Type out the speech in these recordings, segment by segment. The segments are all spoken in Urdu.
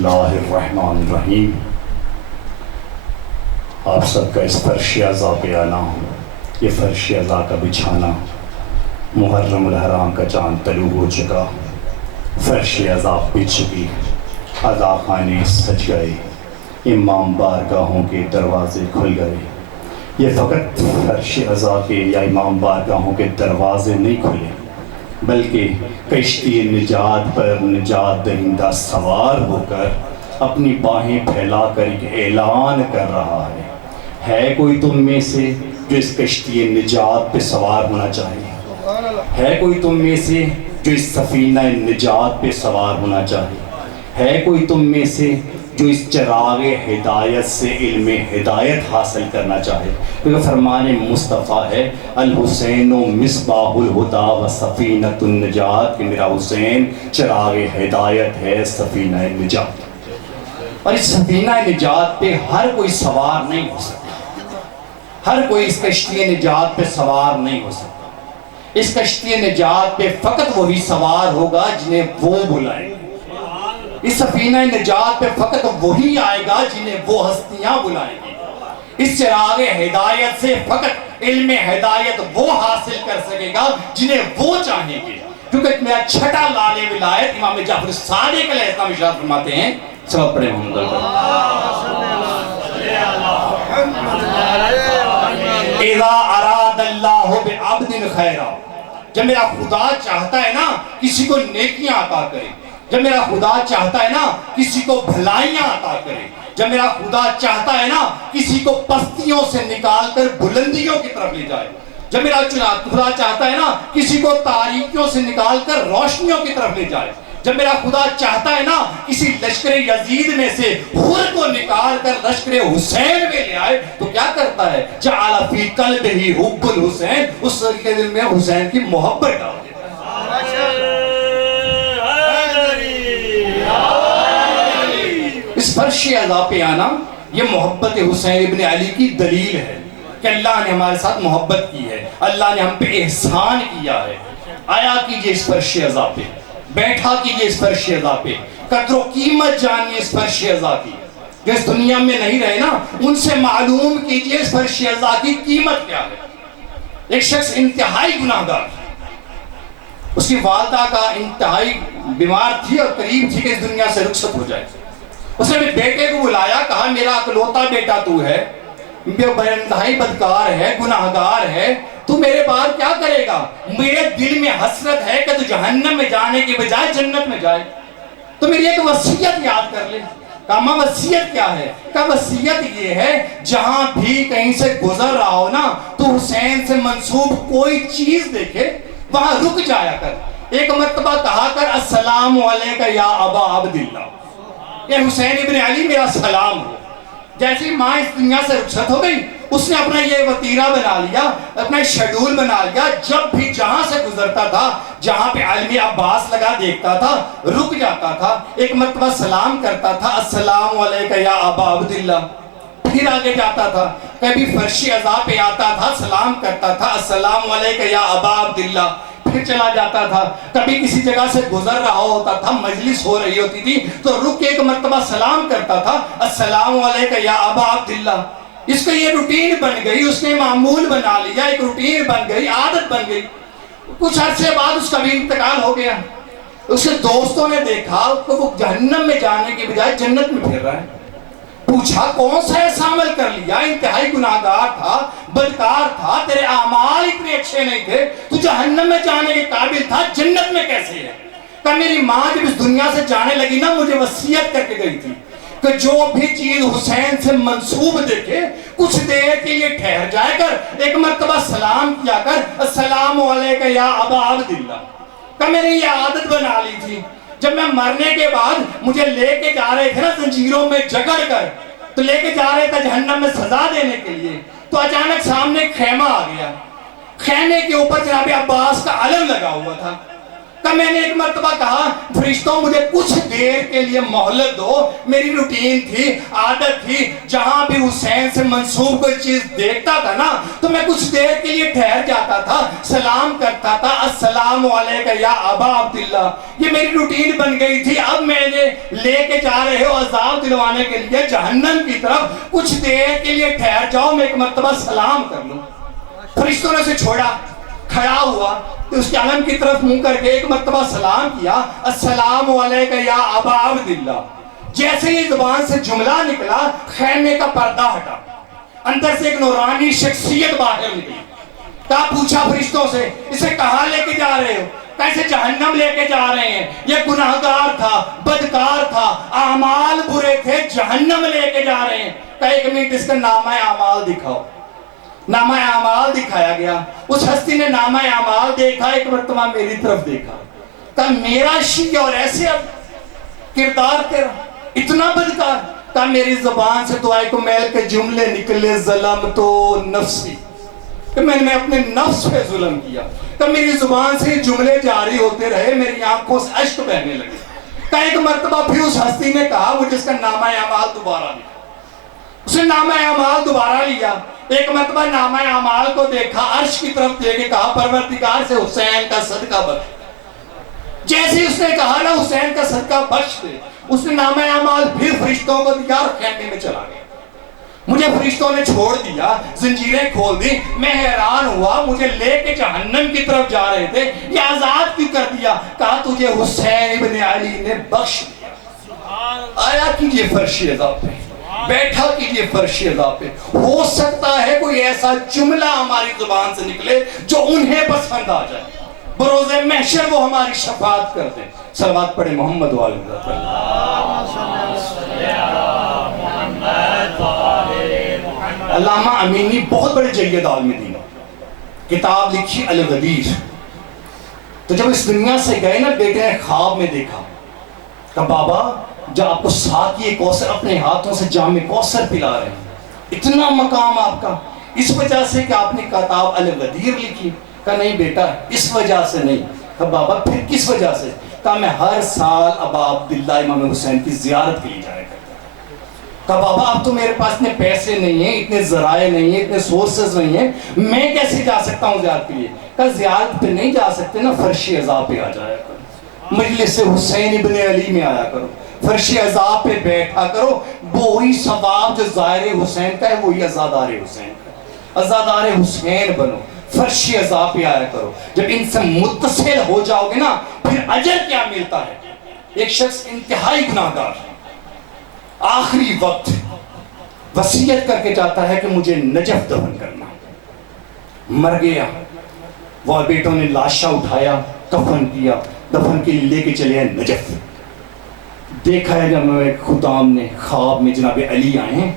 اللہ الرحمن الرحیم۔ آپ سب کا اس فرش اعضا پہ آنا، یہ فرش اعضا کا بچھانا، محرم الحرام کا چاند طلوع ہو چکا، فرش اعضا بچھ چکی، اذا خانے سج گئے، امام بارگاہوں کے دروازے کھل گئے۔ یہ فقط فرش اعضا کے یا امام بارگاہوں کے دروازے نہیں کھلے، بلکہ کشتی نجات پر نجات دہندہ سوار ہو کر اپنی باہیں پھیلا کر ایک اعلان کر رہا ہے کوئی تم میں سے جو اس کشتی نجات پہ سوار ہونا چاہے؟ ہے کوئی تم میں سے جو اس سفینہ نجات پہ سوار ہونا چاہے؟ ہے کوئی تم میں سے جو اس چراغ ہدایت سے علم ہدایت حاصل کرنا چاہے؟ کیونکہ فرمان مصطفیٰ ہے الحسین مصباح الہدا و سفینۃ النجات، کہ میرا حسین چراغ ہدایت ہے، سفینہ نجات۔ اور اس سفینہ نجات پہ ہر کوئی سوار نہیں ہو سکتا، ہر کوئی اس کشتی نجات پہ سوار نہیں ہو سکتا۔ اس کشتی نجات پہ فقط وہی سوار ہوگا جنہیں وہ بلائے گا۔ اس سفینہ نجات پہ فقط وہی آئے گا جنہیں وہ ہستیاں بلائیں گی۔ اس چراغ ہدایت سے فقط علم ہدایت وہ حاصل کر سکے گا جنہیں وہ چاہیں گے۔ کیونکہ میرا چھٹا لال ولایت امام جعفر صادق علیہ السلام ارشاد فرماتے ہیں، سب پڑھیں محمد اذا اراد اللہ بعبد خیرا، جب میرا خدا چاہتا ہے نا کسی کو نیکیاں عطا کرے، جب میرا خدا چاہتا ہے نا کسی کو بھلائیاں عطا کرے، جب میرا خدا چاہتا ہے نا کسی کو پستیوں سے نکال کر بلندیوں کی طرف لے جائے، جب میرا خدا چاہتا ہے نا کسی کو تاریکیوں سے نکال کر روشنیوں کی طرف لے جائے، جب میرا خدا چاہتا ہے نا کسی لشکر یزید میں سے حر کو نکال کر لشکر حسین میں لے آئے، تو کیا کرتا ہے؟ جعل فی قلبہ حب الحسین، اس کے دل میں حسین کی محبت ڈال دیتا ہے۔ اس فرش اعضا پہ آنا یہ محبت حسین ابن علی کی دلیل ہے کہ اللہ نے ہمارے ساتھ محبت کی ہے، اللہ نے ہم پہ احسان کیا ہے۔ آیا کیجئے اس فرش اعضا پہ، بیٹھا کیجئے اس فرش اعضا پہ، قدر و قیمت جانیے اس فرش اعضا کی۔ جو اس دنیا میں نہیں رہے نا ان سے معلوم کیجئے اس فرش اعضا کی قیمت کیا ہے۔ ایک شخص انتہائی گناہگار، اس کی والدہ کا انتہائی بیمار تھی اور قریب تھی کہ اس دنیا سے رخصت ہو جائے۔ اس نے اپنے بیٹے کو بلایا، کہا میرا اکلوتا بیٹا تو ہے، انتہائی بدکار ہے، گناہگار ہے، تو میرے بعد کیا کرے گا؟ میرے دل میں حسرت ہے کہ تو جہنم میں جانے کے بجائے جنت میں جائے، تو میری ایک وصیت یاد کر لے۔ کہا ماں وصیت کیا ہے؟ کہا وصیت یہ ہے جہاں بھی کہیں سے گزر رہا ہو نا تو حسین سے منسوب کوئی چیز دیکھے وہاں رک جایا کر، ایک مرتبہ کہا کر السلام علیکہ یا ابا عبداللہ، کہ حسین ابن علی میرا سلام ہو۔ جیسے ماں اس دنیا سے رخصت ہو گئی، اس نے اپنا یہ وطیرہ بنا لیا، اپنا شیڈول بنا لیا، جب بھی جہاں سے گزرتا تھا، جہاں پہ عالم عباس لگا دیکھتا تھا رک جاتا تھا، ایک مرتبہ سلام کرتا تھا السلام علیکہ یا ابا عبداللہ، پھر آگے جاتا تھا، کبھی فرش اعضا پہ آتا تھا سلام کرتا تھا السلام علیکہ یا ابا عبداللہ، پھر چلا جاتا تھا، کبھی کسی جگہ سے گزر رہا ہوتا تھا، مجلس ہو رہی ہوتی تھی تو رک ایک مرتبہ سلام کرتا تھا السلام علیکہ یا ابا عبداللہ۔ اس کا یہ روٹین بن گئی، اس نے معمول بنا لیا، ایک روٹین بن گئی، عادت بن گئی۔ کچھ عرصے بعد اس کا بھی انتقال ہو گیا، اس کے دوستوں نے دیکھا کہ وہ جہنم میں جانے کے بجائے جنت میں پھر رہا ہے۔ پوچھا کون سا ایسا عمل کر لیا؟ انتہائی گناہگار تھا، بدکار تھا، تیرے اعمال اتنے اچھے نہیں تھے، تو جہنم میں جانے کے قابل تھا، جنت میں کیسے ہے؟ کہ میری ماں جب اس دنیا سے جانے لگی نا مجھے وصیت کر کے گئی تھی کہ جو بھی چیز حسین سے منسوب دیکھے کچھ دیر کے لیے ٹھہر جائے کر، ایک مرتبہ سلام کیا کر السلام علیکہ یا ابا عبداللہ۔ کہ میں نے یہ عادت بنا لی تھی، جب میں مرنے کے بعد مجھے لے کے جا رہے تھے نا زنجیروں میں جکڑ کر، تو لے کے جا رہے تھے جہنم میں سزا دینے کے لیے، تو اچانک سامنے خیمہ آ گیا، خیمے کے اوپر جناب عباس کا علم لگا ہوا تھا۔ تب میں نے ایک مرتبہ کہا فرشتوں مجھے کچھ دیر کے لیے مہلت دو. میری روٹین تھی, عادت تھی, جہاں بھی حسین سے منسوب کوئی چیز دیکھتا تھا نا تو میں کچھ دیر کے لیے ٹھہر جاتا تھا, سلام کرتا تھا, السلام علیکم یا ابا عبداللہ. یہ میری روٹین بن گئی تھی. اب میں نے لے کے جا رہے ہو عذاب دلوانے کے لیے جہنم کی طرف, کچھ دیر کے لیے ٹھہر جاؤ, میں ایک مرتبہ سلام کر لوں. فرشتوں نے اسے چھوڑا, کھڑا ہوا تو اس کے علم کی طرف منہ کر کے ایک مرتبہ سلام کیا, السلام علیکم یا ابا عبداللہ. جیسے ہی زبان سے جملہ نکلا خیمے کا پردہ ہٹا, اندر سے ایک نورانی شخصیت باہر نکلی. کہا, پوچھا فرشتوں سے اسے کہاں لے کے جا رہے ہو؟ کیسے جہنم لے کے جا رہے ہیں, یہ گناہگار تھا, بدکار تھا, اعمال برے تھے, جہنم لے کے جا رہے ہیں. کہا, ایک منٹ اس کا نامہ اعمال دکھاؤ. نامہ اعمال دکھایا گیا. اس ہستی نے نامہ اعمال دیکھا, ایک مرتبہ میری طرف دیکھا. کہا, میرا شیع اور ایسے اب کردار تیرا اتنا بدکار. کہا, میری زبان سے دعائے کو میل کے جملے نکلے, ظلم تو نفسی, کہ میں نے اپنے نفس پہ ظلم کیا. کہا, میری زبان سے یہ جملے جاری ہوتے رہے, میری آنکھوں سے اشک بہنے لگے. کہا, ایک مرتبہ پھر اس ہستی نے کہا مجھے اس کا نامہ اعمال دوبارہ لیا. اس نے نامہ اعمال دوبارہ لیا, ایک مرتبہ نامہ اعمال کو دیکھا, عرش کی طرف دے کے کہا پروردگار سے حسین کا صدقہ بخش. جیسے اس نے کہا نا حسین کا صدقہ بخش دے, اس نے نامہ اعمال پھر فرشتوں کو دیا اور خیمے میں چلا گیا. مجھے فرشتوں نے چھوڑ دیا, زنجیریں کھول دی. میں حیران ہوا, مجھے لے کے جہنم کی طرف جا رہے تھے, یہ آزاد کیوں کر دیا؟ کہا, تجھے حسین ابن علی نے بخش دیا. آیا کیجئے فرش عذاب پہ, بیٹھا کیجئے فرش عذاب پہ. ہو سکتا ہے کوئی ایسا جملہ ہماری زبان سے نکلے جو انہیں پسند آ جائے, بروز محشر وہ ہماری شفاعت کر دیں. صلوات پڑھے محمد والد. علامہ امینی بہت بڑے جید عالم دین, کتاب لکھی الغدیر. تو جب اس دنیا سے گئے نا, بیٹے نے خواب میں دیکھا کہ بابا جب آپ کو ساقی کوثر اپنے ہاتھوں سے جام کوثر پلا رہے ہیں, اتنا مقام آپ کا, اس وجہ سے کہ آپ نے کتاب الغدیر لکھی. کہا, نہیں بیٹا اس وجہ سے نہیں. کہا, بابا پھر کس وجہ سے؟ کہا, میں ہر سال ابا عبداللہ امام حسین کی زیارت کے لیے جایا کرتا. کہا, بابا اب تو میرے پاس اتنے پیسے نہیں ہیں, اتنے ذرائع نہیں ہیں, اتنے سورسز نہیں ہیں, میں کیسے جا سکتا ہوں زیارت کے لیے؟ کہا, زیارت پہ نہیں جا سکتے نا, فرش عذاب پہ آ جایا کرو, مجلس حسین ابن علی میں آیا کرو, فرش عذاب پہ بیٹھا کرو. وہی ثواب جو ظاہر حسین کا ہے وہی عزادار حسین کا. عزادار حسین بنو, فرش عذاب پہ آیا کرو. جب ان سے متصل ہو جاؤ گے نا پھر اجر کیا ملتا ہے. ایک شخص انتہائی گناہگار, آخری وقت وصیت کر کے جاتا ہے کہ مجھے نجف دفن کرنا. مر گیا, وہ بیٹوں نے لاشا اٹھایا, کفن کیا, دفن کے لیے لے کے چلے ہیں نجف. دیکھا ہے جب خدام نے خواب میں جناب علی آئے ہیں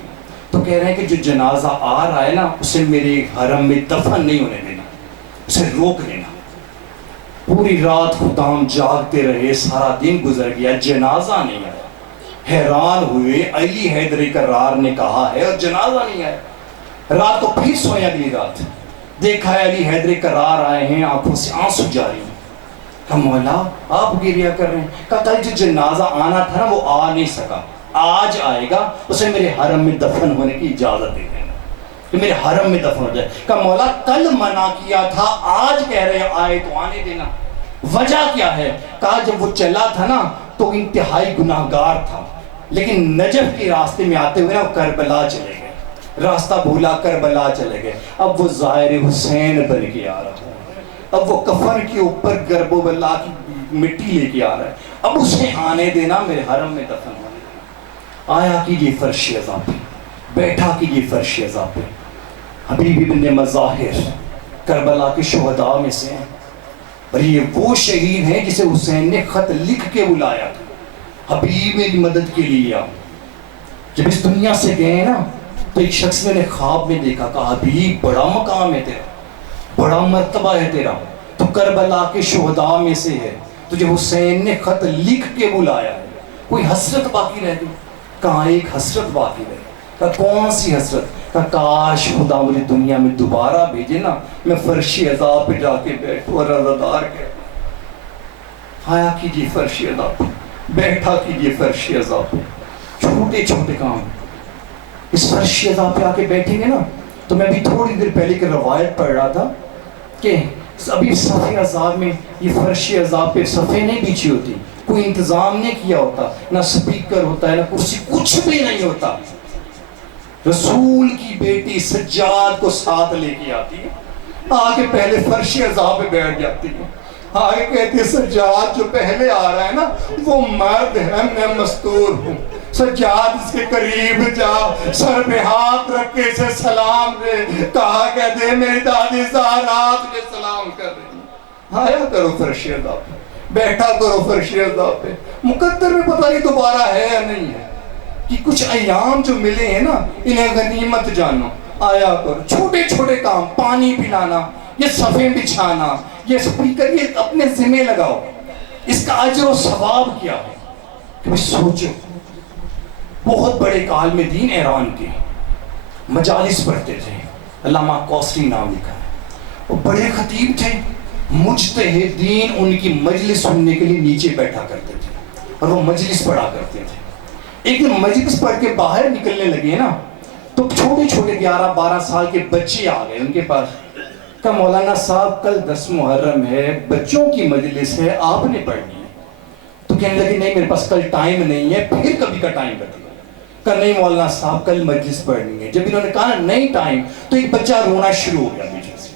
تو کہہ رہے ہیں کہ جو جنازہ آ رہا ہے نا اسے میرے حرم میں دفن نہیں ہونے دینا, اسے روک لینا. پوری رات خدام جاگتے رہے, سارا دن گزر گیا, جنازہ نہیں آیا. حیران ہوئے, علی حیدر کرار نے کہا ہے اور جنازہ نہیں آیا. رات کو پھر سویا, اگلی رات دیکھا ہے علی حیدر کرار آئے ہیں, آنکھوں سے آنسو جاری ہیں. کہا, مولا آپ گریہ کر رہے ہیں؟ کہا, کل جو جنازہ آنا تھا نا وہ آ نہیں سکا, آج آئے گا, اسے میرے حرم میں دفن ہونے کی اجازت دے دینا کہ میرے حرم میں دفن ہو جائے. کہا, مولا کل منع کیا تھا, آج کہہ رہے آئے تو آنے دینا, وجہ کیا ہے؟ کہا, جب وہ چلا تھا نا تو انتہائی گناہگار تھا, لیکن نجف کے راستے میں آتے ہوئے نا وہ کربلا چلے گئے, راستہ بھولا کربلا چلے گئے. اب وہ ظاہر حسین بن کے آ رہا ہے, اب وہ کفن کے اوپر گرب و بلا کی مٹی لے کے آ رہا ہے, اب اسے آنے دینا, میرے حرم میں دفن ہونے دینا. آیا کیجئے فرش عذاب پہ, بیٹھا کیجئے فرش عذاب پہ. حبیب ابن مظاہر کربلا کے شہداء میں سے ہیں, اور یہ وہ شہید ہیں جسے حسین نے خط لکھ کے بلایا تھا, حبیب میری مدد کے لیے آؤ. جب اس دنیا سے گئے نا تو ایک شخص میں نے خواب میں دیکھا, کہا, حبیب بڑا مقام ہے تیرا, بڑا مرتبہ ہے تیرا, تو کربلا کے شہداء میں سے ہے, تجھے حسین نے خط لکھ کے بلایا ہے, کوئی حسرت باقی رہ گئی؟ کہاں ایک حسرت باقی رہ گئی. کہا, کون سی حسرت؟ کہا, کاش خدا مجھے دنیا میں دوبارہ بھیجے نا, میں فرش عذاب پہ جا کے بیٹھوں اور عزادار کے. آیا کیجیے فرش ادا پہ، بیٹھا کیجیے فرش ادا پہ، چھوٹے چھوٹے کام اس فرش ادا پہ آ کے بیٹھیں گے نا. تو میں بھی تھوڑی دیر پہلے کی روایت پڑھ رہا تھا کہ ابھی صفحے عذاب میں یہ فرش عذاب پہ صفحے نہیں بچھی ہوتی، کوئی انتظام نہیں کیا ہوتا، نہ سپیکر ہوتا ہے نہ کرسی، کچھ بھی نہیں ہوتا. رسول کی بیٹی سجاد کو ساتھ لے کے آتی ہے، آگے پہلے فرش عذاب پہ بیٹھ جاتی ہے، آگے کہتی ہے سجاد جو پہلے آ رہا ہے نا وہ مرد ہے، میں مستور ہوں. سجاد اس کے قریب جا، سر پہ ہاتھ رکھ کے اسے سلام دے، کہا کہ دے میری دادی زہرا تجھے سلام کر رہی ہے. آیا کرو فرش عذاب پہ، بیٹھا کرو فرش عذاب پہ. مقدر میں پتہ نہیں دوبارہ ہے یا نہیں ہے، کہ کچھ ایام جو ملے ہیں نا انہیں غنیمت جانو. آیا کرو چھوٹے چھوٹے کام، پانی پلانا، یہ صفیں بچھانا، یہ سپیکر، یہ اپنے ذمہ لگاؤ. اس کا اجر و ثواب کیا ہے کہ سوچو. بہت بڑے عالم دین ایران کے مجالس پڑھتے تھے، علامہ کوثری نام لکھا ہے، وہ بڑے خطیب تھے، مجتہدین ان کی مجلس سننے کے لیے نیچے بیٹھا کرتے تھے اور وہ مجلس پڑھا کرتے تھے. ایک دن مجلس پڑھ کے باہر نکلنے لگے نا تو چھوٹے چھوٹے 11-12 سال کے بچے آ گئے ان کے پاس. کہا مولانا صاحب کل 10 محرم ہے، بچوں کی مجلس ہے، آپ نے پڑھنی ہے. تو کہنے لگے نہیں میرے پاس کل ٹائم نہیں ہے، پھر کبھی کا ٹائم بتائیے. کہا نہیں مولانا صاحب کل مجلس پڑھنی ہے. جب انہوں نے کہا نہیں ٹائم، تو ایک بچہ رونا شروع ہو گیا پیچھے سے.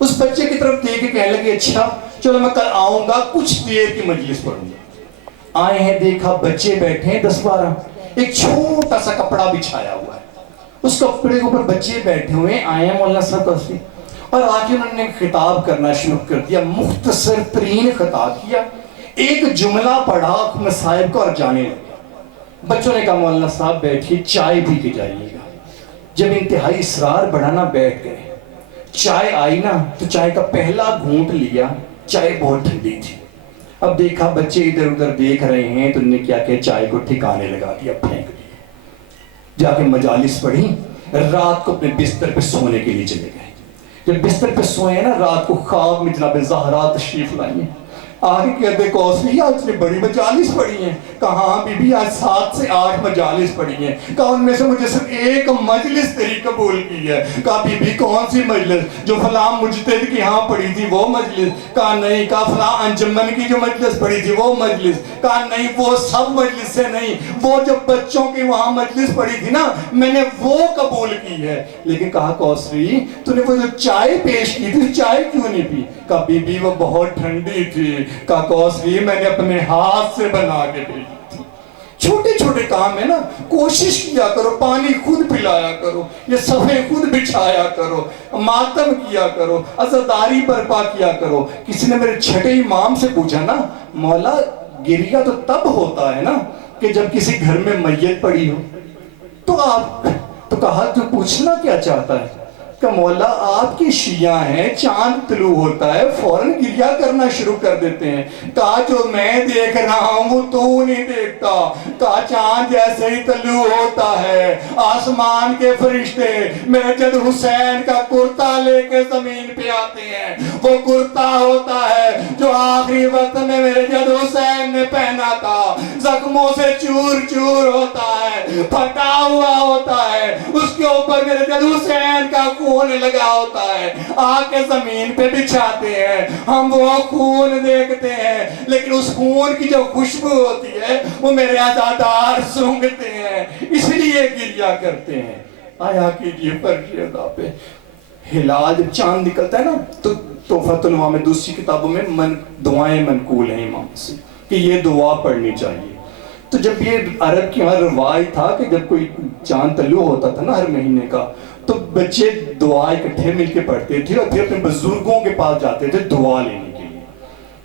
اس بچے کی طرف دیکھ کے کہنے لگے اچھا چلو میں کل آؤں گا، کچھ دیر کی مجلس پڑھوں گا. آئے ہیں، دیکھا بچے بیٹھے ہیں 10-12، ایک چھوٹا سا کپڑا بچھایا ہوا ہے، اس کپڑے کے اوپر بچے بیٹھے ہوئے ہیں. آئے ہیں مولانا صاحب کوثری اور آگے انہوں نے خطاب کرنا شروع کر دیا، مختصر ترین خطاب کیا، ایک جملہ پڑھا صاحب کو اور جانے لگا. بچوں نے کہا مولانا صاحب بیٹھیے، چائے پی کے جائیے گا. جب انتہائی اصرار بڑھانا بیٹھ گئے. چائے آئی نا تو چائے کا پہلا گھونٹ لیا، چائے بہت ٹھنڈی تھی. اب دیکھا بچے ادھر ادھر دیکھ رہے ہیں تو انہوں نے کیا کہ چائے کو ٹھکانے لگا دیا، پھینک دیا. جا کے مجالس پڑھی، رات کو اپنے بستر پہ سونے کے لیے چلے گئے. جب بستر پہ سوئے نا رات کو خواب میں جناب زہرا تشریف لائیں. آگے کہتے کوثری آج نے بڑی مجالس پڑھی ہیں. کہاں بی بی آج 7 سے 8 مجالس پڑھی ہیں. کہا ان میں سے مجھے صرف ایک مجلس تیری قبول کی ہے. کہا بی بی کون سی مجلس؟ جو فلاں مجتہد کی ہاں پڑھی تھی وہ مجلس؟ کہا نہیں. کہا فلاں انجمن کی جو مجلس پڑھی تھی وہ مجلس؟ کہا نہیں وہ سب مجلس سے نہیں، وہ جو بچوں کی وہاں مجلس پڑھی تھی نا میں نے وہ قبول کی ہے. لیکن کہا کوثری تو نے وہ جو چائے پیش کی تھی چائے کیوں نہیں پی؟ کہا بی بی وہ بہت ٹھنڈی تھی. کہا کوثری میں نے اپنے ہاتھ سے بنا کے بھیجی تھی. چھوٹے چھوٹے کام ہے نا، کوشش کیا کرو، پانی خود پلایا کرو، یہ صفحے خود بچھایا کرو، ماتم کیا کرو، عزاداری برپا کیا کرو. کسی نے میرے چھٹے امام سے پوچھا نا مولا گریہ تو تب ہوتا ہے نا کہ جب کسی گھر میں میت پڑی ہو، تو آپ تو کہا تو پوچھنا کیا چاہتا ہے؟ کہ مولا آپ کی شیعہ ہیں، چاند طلوع ہوتا ہے فوراً گریہ کرنا شروع کر دیتے ہیں. کہا جو میں دیکھ رہا ہوں وہ تو نہیں دیکھتا. کہا چاند جیسے ہی طلوع ہوتا ہے آسمان کے فرشتے میرے جد حسین کا کرتا لے کے زمین پہ آتے ہیں. وہ کرتا ہوتا ہے جو آخری وقت میں میرے جد حسین نے پہنا تھا، زخموں سے چور چور ہوتا ہے، پھٹا ہوا ہوتا ہے، اس کے اوپر میرے جد حسین کا خون لگا ہوتا ہے. آ کے زمین پہ بچھاتے ہیں، ہم وہ خون دیکھتے ہیں لیکن اس خون کی جو خوشبو ہوتی ہے وہ میرے عزادار سونگھتے ہیں، اس لیے گریہ کرتے ہیں. آیا کیجیے فرش عذاب پہ. ہلال جب چاند نکلتا ہے نا تو تحفۃ الانوار میں دوسری کتابوں میں دعائیں منقول ہیں امام سے کہ یہ دعا پڑھنی چاہیے. تو جب یہ عرب کی ہر روایت تھا کہ جب کوئی چاند طلوع ہوتا تھا نا ہر مہینے کا تو بچے دعا اکٹھے مل کے پڑھتے تھے اور پھر اپنے بزرگوں کے پاس جاتے تھے دعا لینے کے لیے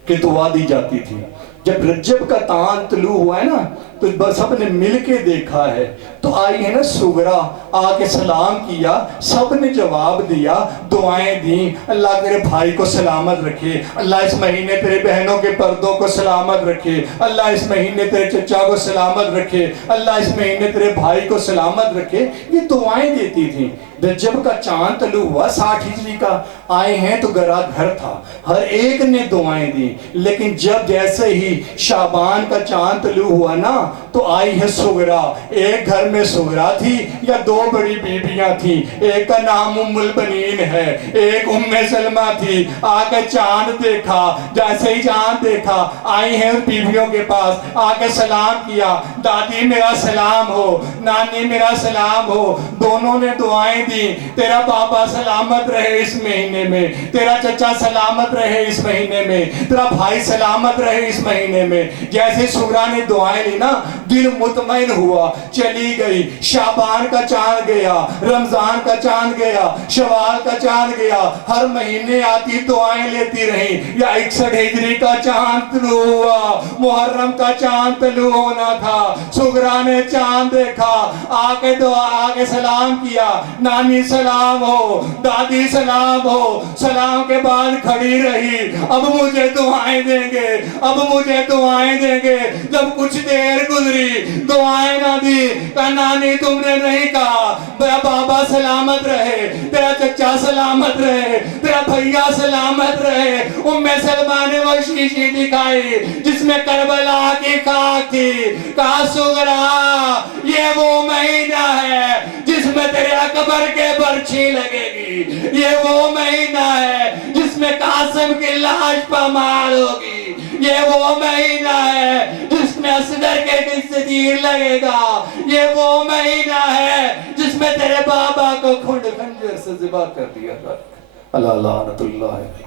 کہ دعا دی جاتی تھی. جب رجب کا چاند طلوع ہوا ہے نا تو سب نے مل کے دیکھا ہے تو آئی ہے نا سغرا، آ کے سلام کیا، سب نے جواب دیا، دعائیں دیں، اللہ تیرے بھائی کو سلامت رکھے، اللہ اس مہینے تیرے بہنوں کے پردوں کو سلامت رکھے، اللہ اس مہینے تیرے چچا کو سلامت رکھے، اللہ اس مہینے تیرے بھائی کو سلامت رکھے. یہ دعائیں دیتی تھیں. رجب کا چاند طلوع ہوا 60 ہجری کا، آئے ہیں تو گرا گھر تھا، ہر ایک نے دعائیں دی، لیکن جب جیسے ہی شعبان کا چاند طلوع ہوا نا تو آئی ہے سغرا۔ ایک گھر میں سغرا تھی یا 2 بڑی بیبیاں تھیں، ایک کا نام ام البنین ہے، ایک ام سلمہ تھی۔ آ کے چاند دیکھا، جیسے ہی چاند دیکھا آئی ہیں بیویوں کے پاس، آ کے سلام کیا، دادی میرا سلام ہو، نانی میرا سلام ہو۔ دونوں نے دعائیں دی، تیرا بابا سلامت رہے اس مہینے میں، تیرا چچا سلامت رہے اس مہینے میں، تیرا بھائی سلامت رہے اس مہینے میں۔ جیسے سغرا نے دعائیں لی نا دل مطمئن ہوا، چلی گئی۔ شعبان کا چاند گیا، رمضان کا چاند گیا، شوال کا چاند گیا، ہر مہینے آتی دعائیں لیتی رہی۔ یا 61 ہجری کا چاند طلوع ہوا، محرم کا چاند طلوع ہونا تھا، سغرا نے چاند دیکھا، آ کے سلام کیا، نانی سلام ہو، دادی سلام ہو۔ سلام کے بعد کھڑی رہی، اب مجھے دعائیں دیں گے، اب مجھے دعائیں دیں گے۔ جب کچھ دیر گزری دعائیں نہ دی، کہا نانی تم نے نہیں کہا میرا بابا سلامت رہے، تیرا چچا سلامت رہے، تیرا بھیا سلامت رہے۔ ام سلمہ نے وہ شیشی دکھائی جس میں کربلا کی خاک تھی، کہا سغرا یہ وہ مہینہ ہے جس میں تیرے اکبر کے برچھی لگے گی، یہ وہ مہینہ ہے جس میں قاسم کی لاش پامال ہوگی، یہ وہ مہینہ ہے جس میں اصغر کے تیر لگے گا، یہ وہ مہینہ ہے جس میں تیرے بابا کو کھنڈ خنجر سے ذبح کر دیا گیا۔ اللہ لعنت اللہ علیہ۔